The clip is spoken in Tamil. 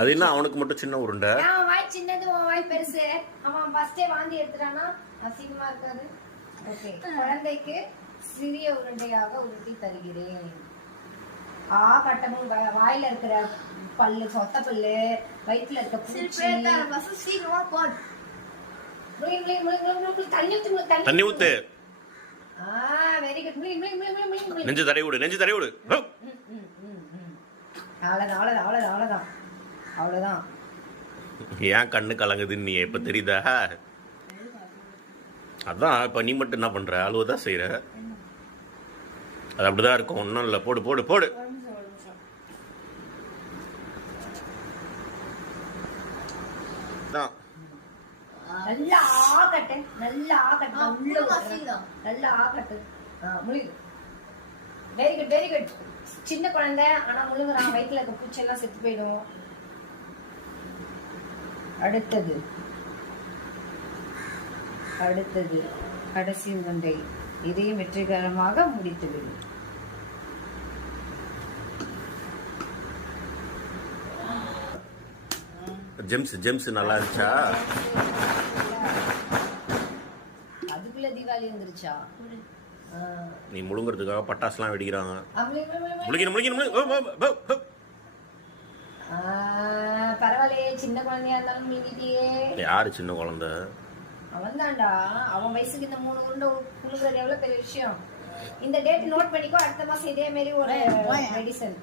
அது என்ன அவனுக்கு மட்டும் சின்ன உருண்டை? வாய் சின்னது, வாய் பெருசு. அவன் ஃபர்ஸ்டே வாந்தி எடுத்துட்டானா அசிங்கமா இருக்காது. ஓகே, குழந்தைக்கு சிறிய உருண்டையாக உருட்டி தருகிறேன். கட்டமும் வாயில இருக்கிற பல்லு, சொத்த பல்லு, வயிற்றுல இருக்க பூச்சி. தண்ணி ஊத்து. Very good. நெஞ்சு தடவி விடு, நெஞ்சு தடவி விடு. அவ்வளவுதான். ஏன் கண்ணு கலங்குதுன்னு நீ இப்ப தெரியுதா? அதான் இப்ப நீ மட்டும் என்ன பண்ற? அழுவதான் செய்யற. அது அப்படிதான் இருக்கும், ஒன்னும் இல்ல. போடு போடு போடு. நல்லா ஆகட்டு, நல்லா ஆகட்டு, நல்லா ஆகட்டு. முடியுது. Very good, very good. சின்ன குழந்தை ஆனா முழுங்குறான், வயிற்றுல இருக்க பூச்செல்லாம் செத்து போயிடும். அடுத்தது கடைசி உருண்டை. இதையும் வெற்றிகரமாக முடித்தது. ஜெம்ஸ் நல்லா இருந்துச்சா? அதுக்குள்ள தீபாவளி வந்துருச்சா? நீ முழுங்குறதுக்காக பட்டாசுலாம் வெடிக்கிறாங்க. பரவாயில்லையே, சின்ன குழந்தையா இருந்தாலும் முழுங்கிட்டியே. யாரு சின்ன குழந்தை? அவன் தான்டா. அவன் வயசுக்கு இந்த 3 உருண்டை முழுங்குறது எவ்வளவு பெரிய விஷயம். இந்த டேட் நோட் பண்ணிக்கோ. அடுத்த மாசம் இதே மாதிரி ஒரு மெடிசன்